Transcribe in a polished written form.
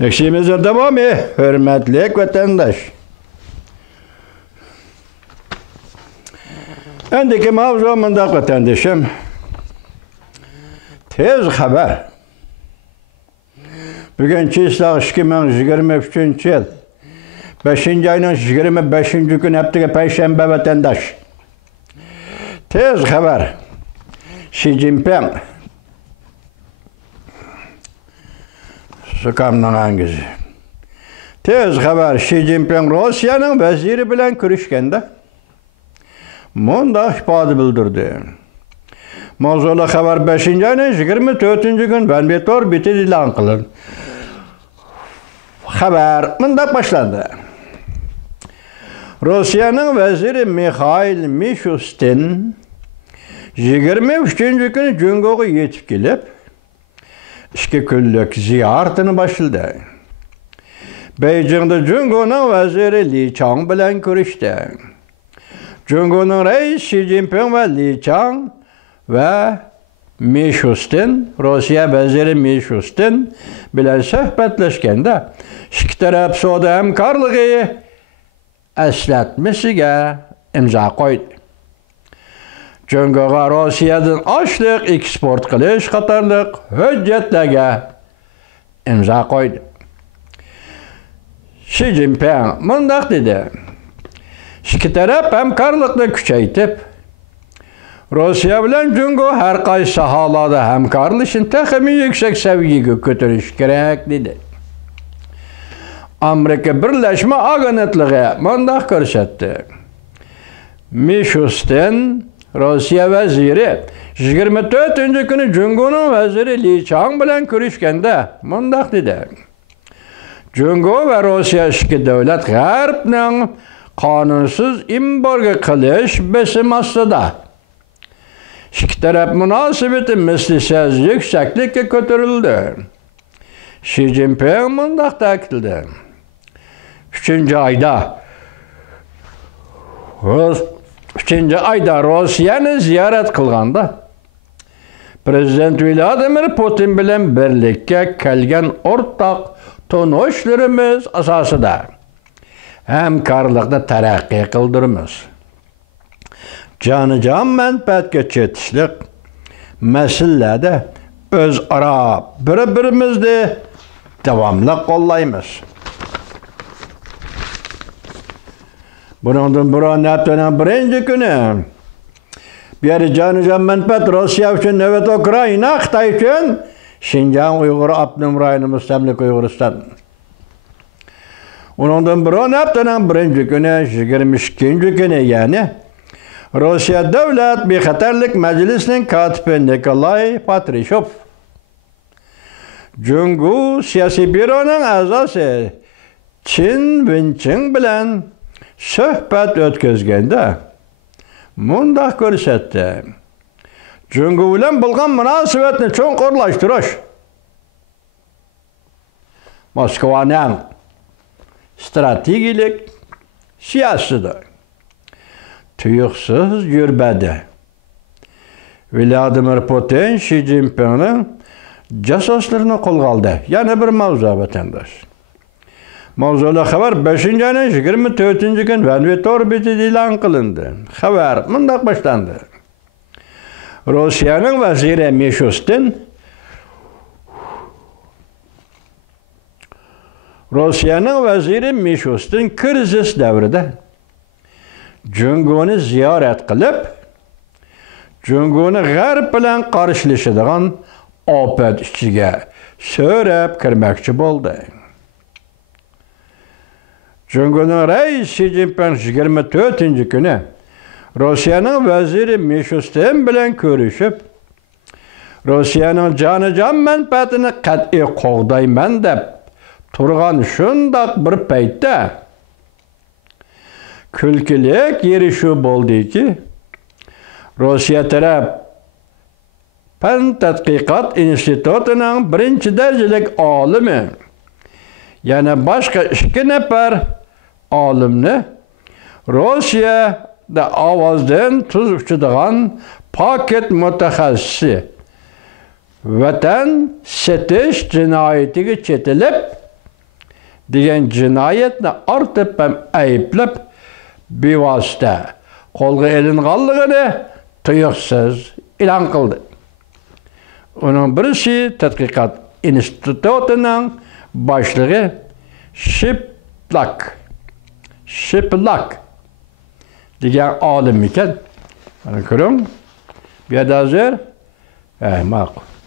Ekşimize devam hürmetli vatandaş. Endiki mavzumunda vatandaşım. Tez haber. Bugün çislak 2023 yıl. 5. ayının 25. gün haftaga Perşembe vatandaş. Tez haber. Xi Jinping. Sıkamdan hangisi? Tez haber Xi Jinping Rusya'nın veziri bilen görüşkende mundaq ifadə bildirdi. Mavzulu haber 5. ayının 24. gün Venbetor biti ilan kılın. Haber mundaq başlandı. Rusya'nın veziri Mikhail Mishustin 23. gün Cungo'ya yetip gelip 2 günlük ziyaretini başladı. Beijing'de Cungo'nun veziri Li Chang bilen görüştü. Cungo'nun reis Xi Jinping ve Li Chang ve Mishustin, Rusya veziri Mishustin bilen söhbetleşkende iki taraf savdo hamkorligi eslatmasiga imzo qo'ydi. Cungo'ga Rossiyadan ochliq eksport qilish qatorliq hujjatlarga imzo qo'ydi. Xi Jinping mundaq dedi. İki taraf hamkorlikni kuchaytib, Rusya bilan Cungo har qaysi sohalarda hamkorlikni texmi yüksek seviyeye ko'tarish kerak dedi. Amerika Birleşme Agentligi mundaq ko'rsatdi. Mishustin Rusya veziri 24. günü Cungo'nun veziri Li Chang bilen görüşkende mundaq dedi. Cungo ve Rusya iki devlet G'arbning qanunsuz embargo qilish besim ostida. İki taraf münasebeti mislsiz yükseklikka ko'tarildi. Xi Jinping mundaq ta'kidladi. 3. ayda Rusya'ni ziyorat qilganda Prezident Vladimir Putin bilan birlikka kelgan o'rtaq tunishlarimiz asosida hamkorlikni taraqqiy qildiramiz. Jonijon manfaatga chetishlik masalalarda o'zaro bir-birimizni davomli qo'llaymiz. Bundan biron haftaning birinchi kuni beri jonijon manfaat Rossiya uchun navbat Ukraina, Xitoy uchun Şinjan Uyg'ur Abnum rayoni mustamlik Uyg'uriston. Ondan biron haftaning birinchi kuni 22. kuni yani Rusya Davlat Bexatarlik Majlisining kotibi Nikolay Patrishov Cungo siyosiy byuroning a'zosi Chin Winching bilan suhbat o'tkazganda mundaq ko'rsatdi. Cungo bilan bo'lgan munosabatni cho'nqurlashtirish Moskvaning strategik siyosatidir. Tuyuqsiz yurmadi. Vladimir Putin Xi Jinpingning jasuslarini qo'lga oldi. Yana bir mavzu vatandosh. Mavzuli xabar 5. ayning 24. gün Venbetor bitida e'lon qilindi. Xabar mundaq boshlandi. Rusya'nın veziri Mishustin krizis davrida Cungo'ni ziyorat qilib, Cungo'ni G'arb bilan qarshilashadigan ofat ichiga so'rab kirmoqchi bo'ldi. Cungo'ning reis Xi Jinping 24. kuni Rusya'nın veziri Mishustin bilan ko'rishib, Rusya'nın jonijon manfaatini qat'iy qo'g'dayman deb turgan shundoq bir paytda kulkilik yerishuv bo'ldiki, Rusya taraf Fan tadqiqot institutining 1. darajalik olimi yana boshqa 2 nafar olimni Rossiyada ovozdan tuz uçadigan paket mutaxassisi vatan setish jinoyatiga chetilib degan jinoyatni ortib ham ayblab bevosita qo'lga ilinganligini tuyuqsiz e'lon qildi. Uning birisi tadqiqot institutining boshlig'i Shiplak degan olim ekan. Mana ko'ring. Bu yerda hozir ma'qul.